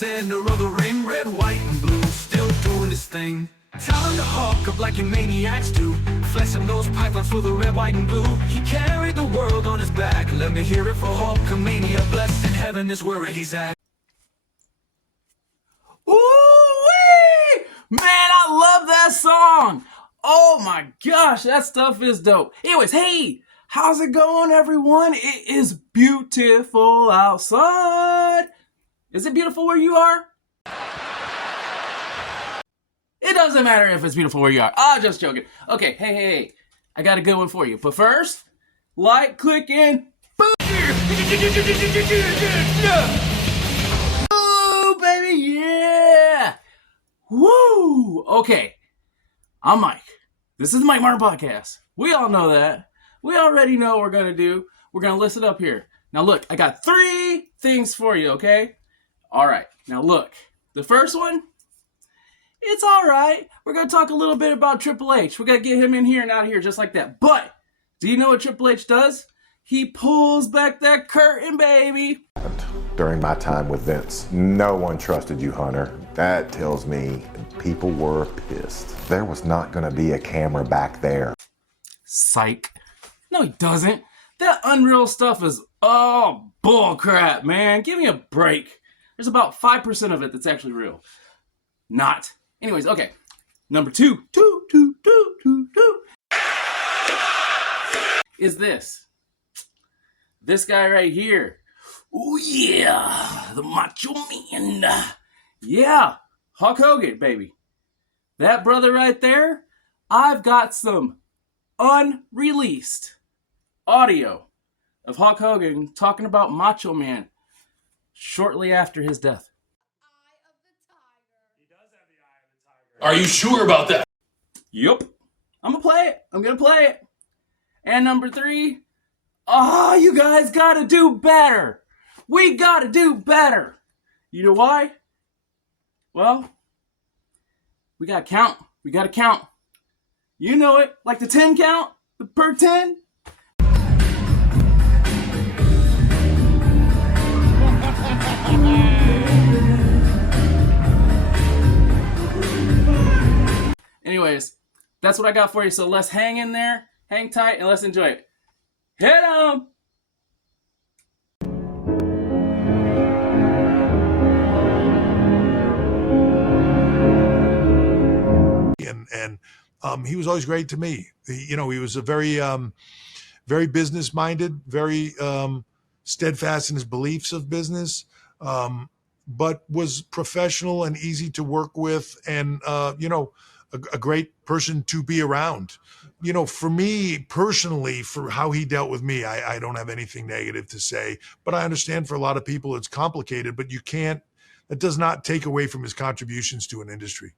Center of the ring, red, white, and blue, still doing his thing. Time to hawk up like you maniacs do, flexing those pythons for the red, white, and blue. He carried the world on his back. Let me hear it for Hulkamania. Blessed in heaven is where he's at. Ooh-wee! Man, I love that song. Oh my gosh, that stuff is dope. Anyways, hey, how's it going, everyone? It is beautiful outside. Is it beautiful where you are? It doesn't matter if it's beautiful where you are. I'm just joking. Okay, hey. I got a good one for you. But first, like, click, and boom! Oh, baby, yeah! Woo! Okay, I'm Mike. This is the Mike Martin Podcast. We all know that. We already know what we're going to do. We're going to list it up here. Now, look, I got 3 things for you, okay? All right. Now, look. The first one, it's all right. We're going to talk a little bit about Triple H. We're going to get him in here and out of here just like that. But do you know what Triple H does? He pulls back that curtain, baby. During my time with Vince, no one trusted you, Hunter. That tells me people were pissed. There was not going to be a camera back there. Psych. No, he doesn't. That Unreal stuff is, bull crap, man. Give me a break. There's about 5% of it that's actually real. Not. Anyways, okay. Number 2. Is this. This guy right here. Oh, yeah. The Macho Man. Yeah. Hulk Hogan, baby. That brother right there, I've got some unreleased audio of Hulk Hogan talking about Macho Man shortly after his death. Are you sure about that? Yup. I'm going to play it. And number 3, you guys got to do better. We got to do better. You know why? Well, we got to count. We got to count. You know it. Like the 10 count, the per 10. Anyways, that's what I got for you. So let's hang in there, hang tight, and let's enjoy it. Hit 'em! And he was always great to me. He was a very business-minded, very steadfast in his beliefs of business, but was professional and easy to work with, and a great person to be around. For me personally, for how he dealt with me, I don't have anything negative to say, but I understand for a lot of people it's complicated, but that does not take away from his contributions to an industry.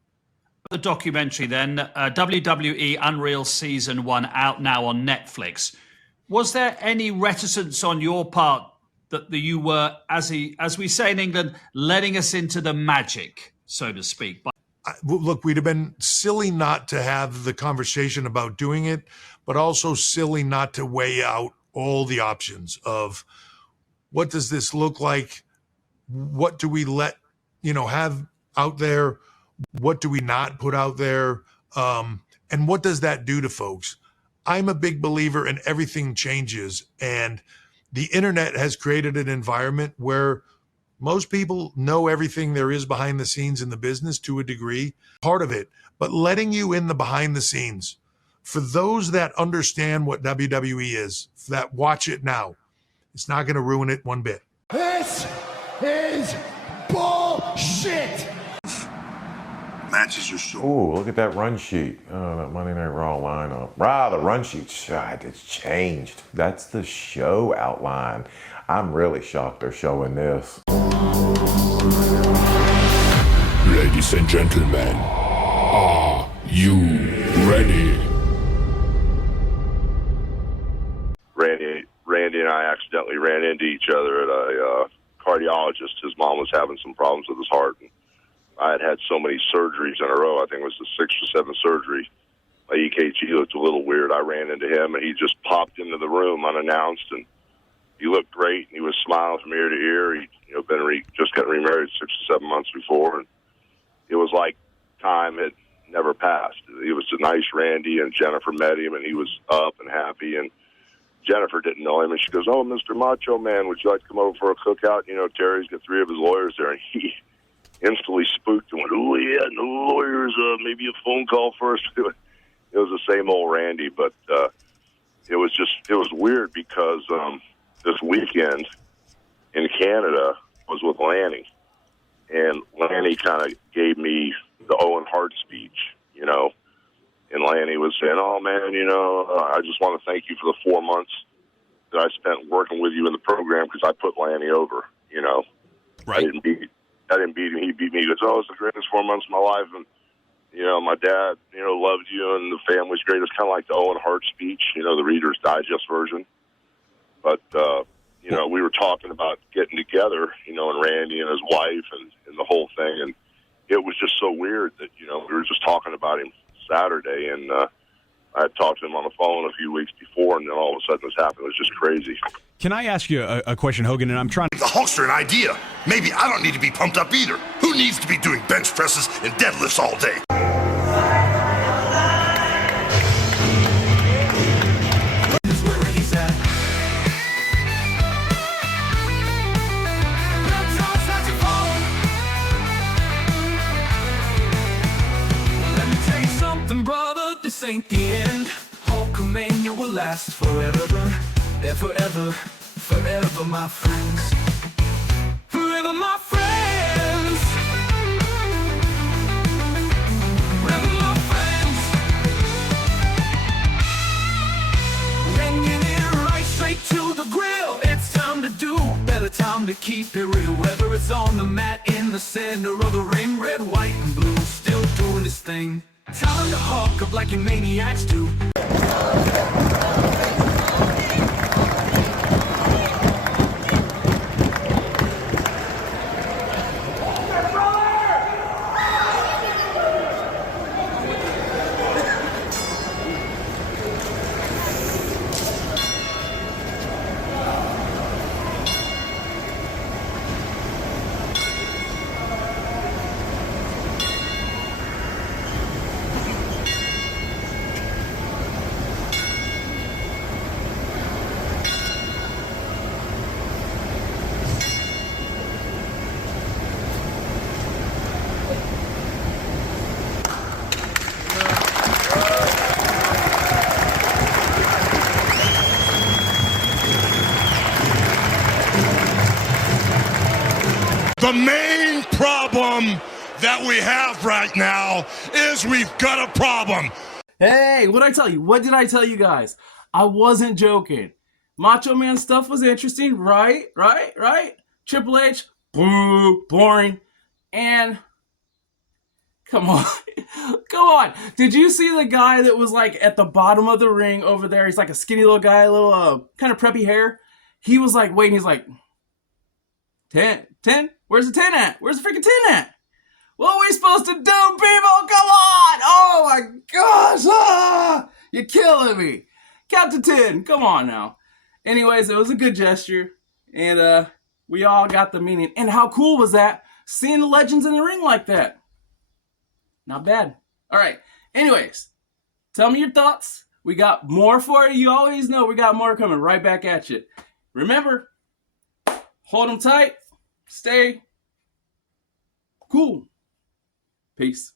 The documentary then, WWE Unreal Season 1 out now on Netflix. Was there any reticence on your part that you were, as we say in England, letting us into the magic, so to speak? Look, we'd have been silly not to have the conversation about doing it, but also silly not to weigh out all the options of what does this look like? What do we let, have out there? What do we not put out there? And what does that do to folks? I'm a big believer in everything changes, and the internet has created an environment where most people know everything there is behind the scenes in the business to a degree, part of it, but letting you in the behind the scenes, for those that understand what WWE is, that watch it now, it's not going to ruin it one bit. This is bullshit. Matches are so. Ooh, look at that run sheet. Oh, that Monday Night Raw lineup. Wow, the run sheet, it's changed. That's the show outline. I'm really shocked they're showing this. Ladies and gentlemen, are you ready? Randy and I accidentally ran into each other at a cardiologist. His mom was having some problems with his heart. And I had so many surgeries in a row. I think it was the 6th or 7th surgery. My EKG looked a little weird. I ran into him, and he just popped into the room unannounced, and he looked great, and he was smiling from ear to ear. He, just got remarried 6 or 7 months before, and it was like time had never passed. He was a nice Randy, and Jennifer met him, and he was up and happy, and Jennifer didn't know him, and she goes, "Oh, Mr. Macho Man, would you like to come over for a cookout? Terry's got 3 of his lawyers there," and he instantly spooked and went, "Oh, yeah, no lawyers, maybe a phone call first." It was the same old Randy, but it was weird because this weekend in Canada was with Lanny, and Lanny kind of gave me the Owen Hart speech, and Lanny was saying, "Oh, man, I just want to thank you for the 4 months that I spent working with you in the program because I put Lanny over, Right. I didn't beat him. He beat me. He goes, "Oh, it's the greatest 4 months of my life, and my dad, loved you, and the family's great." It's kind of like the Owen Hart speech, the Reader's Digest version. But, we were talking about getting together, and Randy and his wife and the whole thing. And it was just so weird that, we were just talking about him Saturday, and I had talked to him on the phone a few weeks before, and then all of a sudden this happened. It was just crazy. Can I ask you a question, Hogan? And I'm trying to... The Hulkster an idea. Maybe I don't need to be pumped up either. Who needs to be doing bench presses and deadlifts all day? Brother, this ain't the end. Hulkamania will last forever, ever, forever, my friends. Forever, my friends. Forever, my friends. Bringing it right straight to the grill. It's time to do better, time to keep it real. Whether it's on the mat, in the center of the ring, red, white, and blue, still doing this thing. Time to hawk up like you maniacs do. The main problem that we have right now is we've got a problem. Hey, what'd I tell you? What did I tell you guys? I wasn't joking. Macho Man stuff was interesting, right? Triple H, boo, boring. And come on. Did you see the guy that was like at the bottom of the ring over there? He's like a skinny little guy, a little kind of preppy hair. He was like waiting. He's like, 10? Where's the 10 at? Where's the freaking 10 at? What are we supposed to do, people? Come on! Oh my gosh! You're killing me. Count to 10. Come on now. Anyways, it was a good gesture. And we all got the meaning. And how cool was that? Seeing the legends in the ring like that. Not bad. All right. Anyways, tell me your thoughts. We got more for you. You always know we got more coming right back at you. Remember, hold them tight. Stay cool. Peace.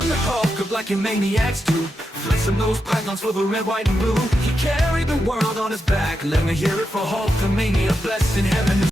Hulk up like you maniacs do, flexing those pythons for the red, white, and blue. He carried the world on his back. Let me hear it for Hulkamania, blessed in heaven.